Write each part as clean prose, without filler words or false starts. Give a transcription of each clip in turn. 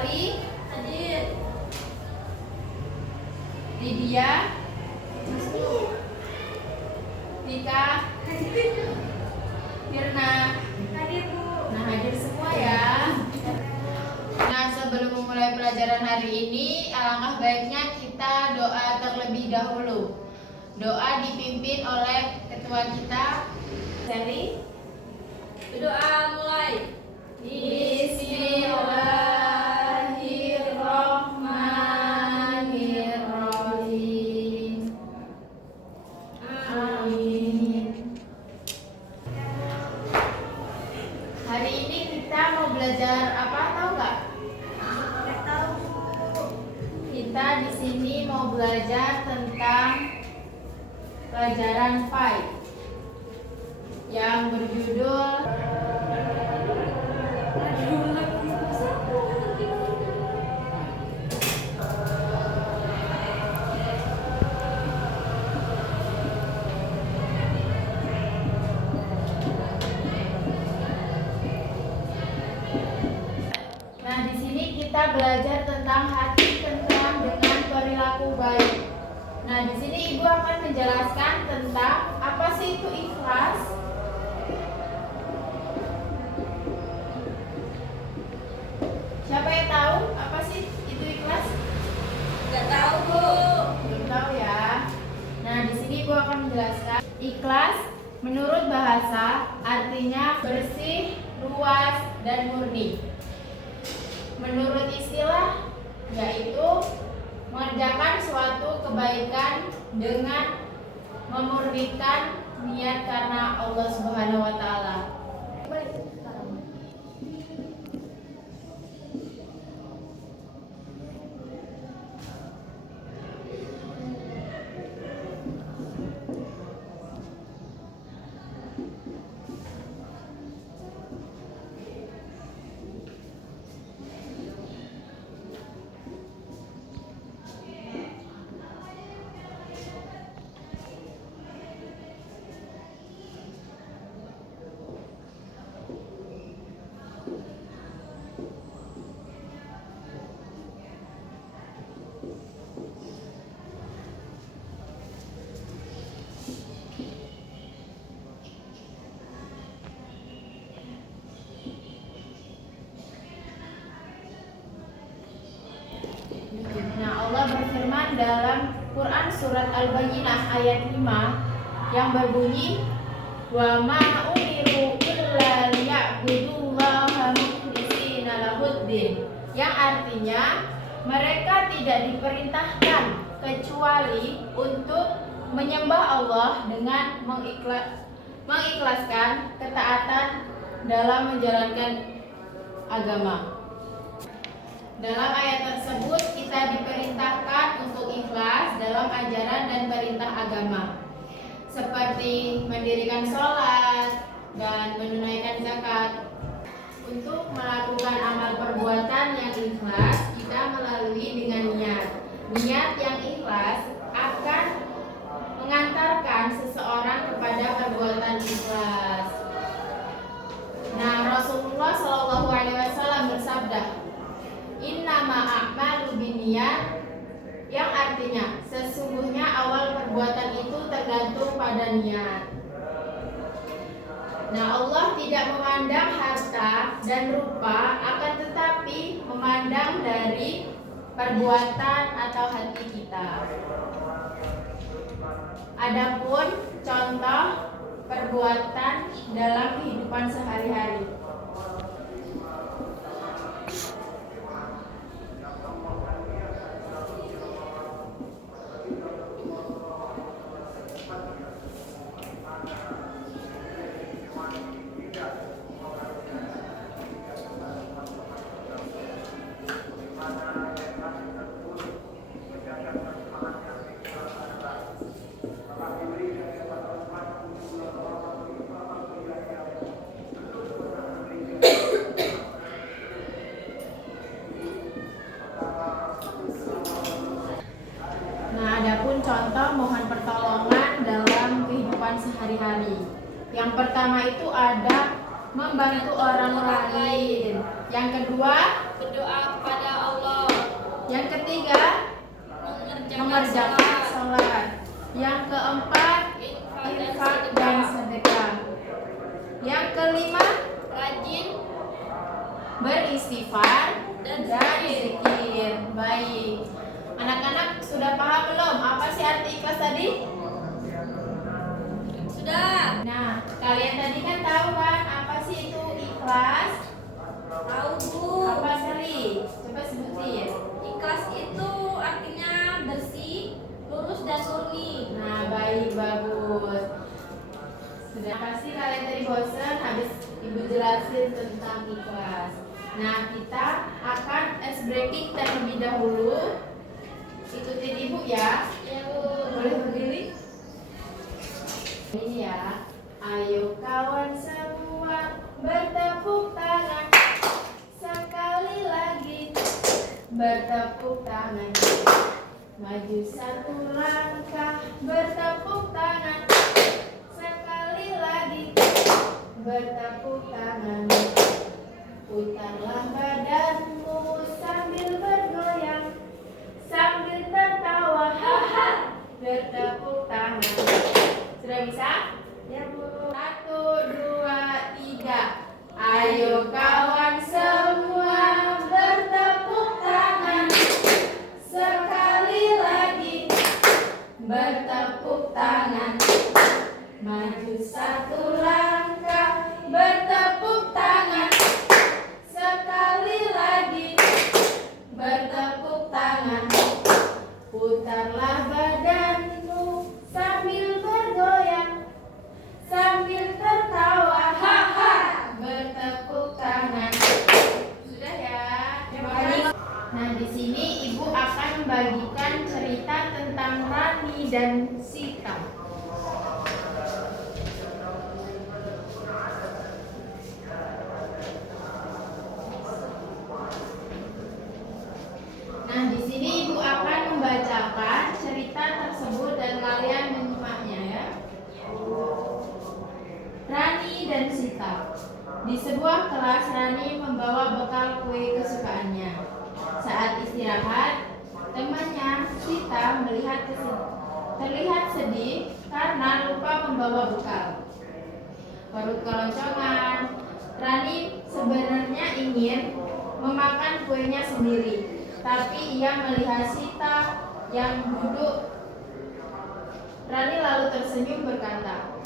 Sally, Hadir. Lydia, Tika, Firna. Hadir, Bu. Nah, hadir semua ya. Nah, sebelum memulai pelajaran hari ini, alangkah baiknya kita doa terlebih dahulu. Doa dipimpin oleh ketua kita, Sally. Berdoa mulai. Bismillahirrahmanirrahim. Amin. Hari ini kita mau belajar apa, tahu nggak? Nggak tahu, Bu. Kita di sini mau belajar tentang pelajaran pi yang berjudul Nah, di sini kita belajar tentang hati tentram dengan perilaku baik. Nah, di sini Ibu akan menjelaskan tentang apa sih itu ikhlas. Siapa yang tahu apa sih itu ikhlas? Nggak tahu, Bu. Belum tahu ya. Nah, di sini Ibu akan menjelaskan. Ikhlas menurut bahasa artinya bersih, luas, dan murni. Menurut istilah yaitu mengerjakan suatu kebaikan dengan memurnikan niat karena Allah Subhanahu wa taala. Nah, Allah berfirman dalam Quran surat Al-Bayyinah ayat 5 yang berbunyi wa ma umiru illa liya'budullaha mukhlishina lahuddin, yang artinya mereka tidak diperintahkan kecuali untuk menyembah Allah dengan mengikhlaskan ketaatan dalam menjalankan agama. Dalam ayat tersebut kita diperintahkan untuk ikhlas dalam ajaran dan perintah agama, seperti mendirikan sholat dan menunaikan zakat. Untuk melakukan amal perbuatan yang ikhlas, kita melalui dengan niat. Niat yang ikhlas akan mengantarkan seseorang kepada perbuatan ikhlas. Nah, Rasulullah SAW bersabda, innama a'malu binniyat, yang artinya sesungguhnya awal perbuatan itu tergantung pada niat. Nah, Allah tidak memandang harta dan rupa, akan tetapi memandang dari perbuatan atau hati kita. Adapun contoh perbuatan dalam kehidupan sehari-hari. Adapun contoh mohon pertolongan dalam kehidupan sehari-hari. Yang pertama itu ada membantu orang lain. Yang kedua, berdoa kepada Yang ketiga, mengerjakan sholat. Yang keempat, infak dan sedekah. Yang kelima, rajin beristighfar dan zikir. Baik. Anak-anak sudah paham belum apa sih arti ikhlas tadi? sudah. Nah, kalian tadi kan tahu kan apa sih itu ikhlas? Tahu Bu. Apa Sally? Coba sebutin. Ikhlas itu artinya bersih, lurus dan murni. Nah, baik, bagus. Sudah pasti kalian tadi bosan habis Ibu jelasin tentang ikhlas. Nah, kita akan ice breaking terlebih dahulu. Ikutin Ibu ya. Ya Bu. Boleh berdiri? Ini ya. Ayo kawan semua bertepuk tangan. Sekali lagi bertepuk tangan. Maju satu langkah bertepuk tangan. Sekali lagi bertepuk tangan. Putarlah badanmu sambil bergoyang, sambil tertawa, haha, bertepuk tangan. Sudah bisa? Ya Bu. 1, 2, 3. Ayo kawan semua bertepuk tangan. Sekali lagi bertepuk tangan. Maju satu langkah bertepuk tangan. Sekali lagi bertepuk tangan. Putarlah badanmu sambil bergoyang, sambil tertawa, haha, bertepuk tangan. Sudah ya? Terima kasih. Nah, di sini Ibu akan membagikan cerita tentang Rani dan Sita. Nah, di sini Ibu akan membacakan cerita tersebut dan kalian menyimaknya ya. Rani dan Sita. Di sebuah kelas, Rani membawa bekal kue kesukaannya. Saat istirahat, temannya Sita terlihat sedih karena lupa membawa bekal. Perut keloncongan, Rani sebenarnya ingin memakan kuenya sendiri, tapi ia melihat Sita yang duduk. Rani lalu tersenyum berkata,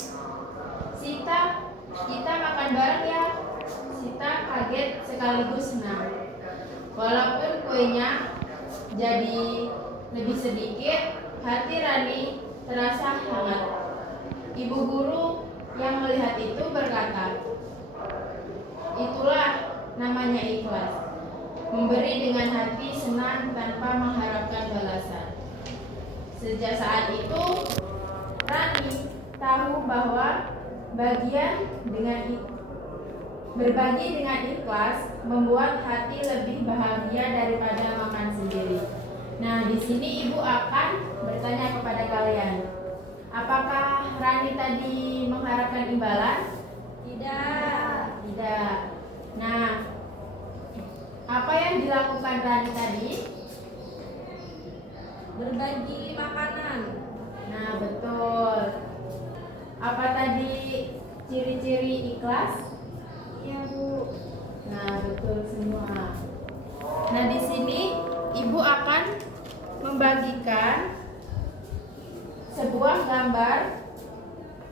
"Sita, kita makan bareng ya." Sita kaget sekaligus senang. Walaupun kuenya jadi lebih sedikit, hati Rani terasa hangat. Ibu guru yang melihat itu berkata, "Itulah namanya ikhlas. Memberi dengan hati senang tanpa mengharapkan balasan." Sejak saat itu, Rani tahu bahwa berbagi dengan ikhlas membuat hati lebih bahagia daripada makan sendiri. Nah, di sini Ibu akan bertanya kepada kalian, apakah Rani tadi mengharapkan imbalan? Tidak. Tidak. Nah, apa yang dilakukan Rani tadi? Berbagi makanan. Nah, betul. Apa tadi ciri-ciri ikhlas? Iya Bu. Nah, betul semua. Nah, di sini Ibu akan membagikan sebuah gambar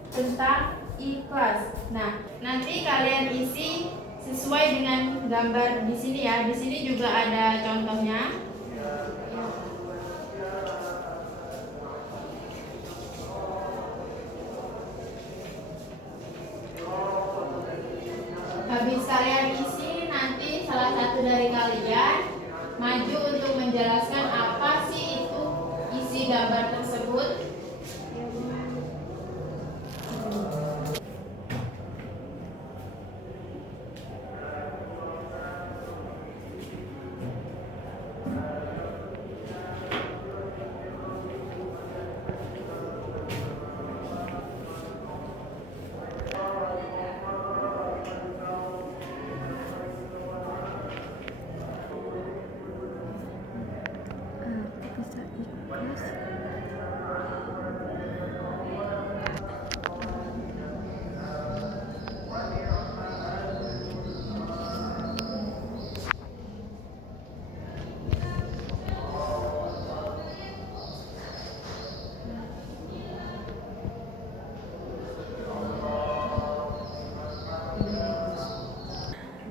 tentang ikhlas. Nah, nanti kalian isi sesuai dengan gambar di sini ya. Di sini juga ada contohnya. Habis kalian isi, nanti salah satu dari kalian maju untuk menjelaskan apa sih itu isi gambar tersebut.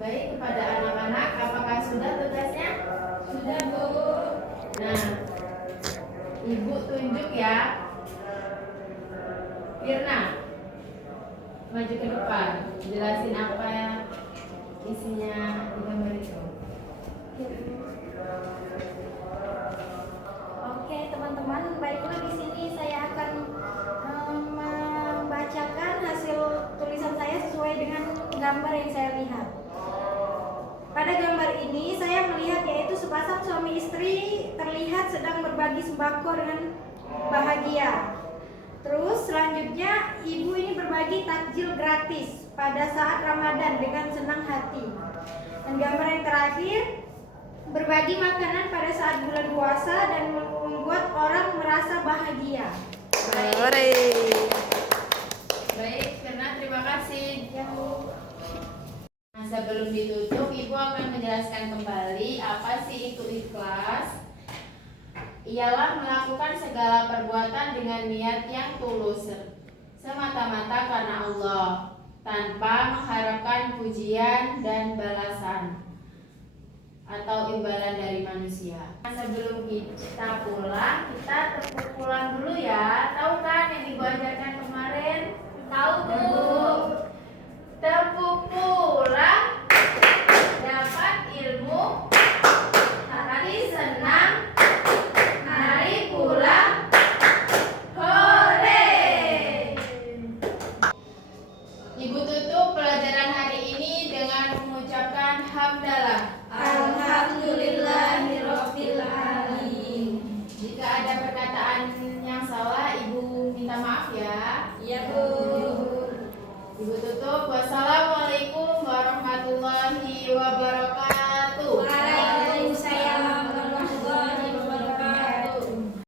Baik, kepada anak-anak, apakah sudah tugasnya? Sudah, Bu. Nah, Ibu tunjuk ya. Firna, maju ke depan. Jelasin apa ya isinya di gambar itu. Oke, teman-teman, baiklah di sini saya akan membacakan hasil tulisan saya sesuai dengan gambar yang saya lihat. Pada gambar ini saya melihat yaitu sepasang suami istri terlihat sedang berbagi sembako dengan bahagia. Terus selanjutnya ibu ini berbagi takjil gratis pada saat Ramadan dengan senang hati. Dan gambar yang terakhir, berbagi makanan pada saat bulan puasa dan membuat orang merasa bahagia. Baik, Firna, terima kasih. Ya, Bu. Nah, sebelum ditutup, Ibu akan menjelaskan kembali apa sih itu ikhlas. Ialah melakukan segala perbuatan dengan niat yang tulus, semata-mata karena Allah, tanpa mengharapkan pujian dan balasan atau imbalan dari manusia. Nah, sebelum kita pulang, kita tepuk pulang dulu ya. Tahu kan yang Ibu ajarkan kemarin? Tahu, Bu. Tepuk pulang, dapat ilmu, hati senang, hari pulang, hore! Ibu tutup pelajaran hari ini dengan mengucapkan hamdalah. Alhamdulillahirabbil alamin. Jika ada perkataan yang salah, Ibu minta maaf ya. Iya, Bu. Ibu tutup. Wassalamualaikum warahmatullahi wabarakatuh.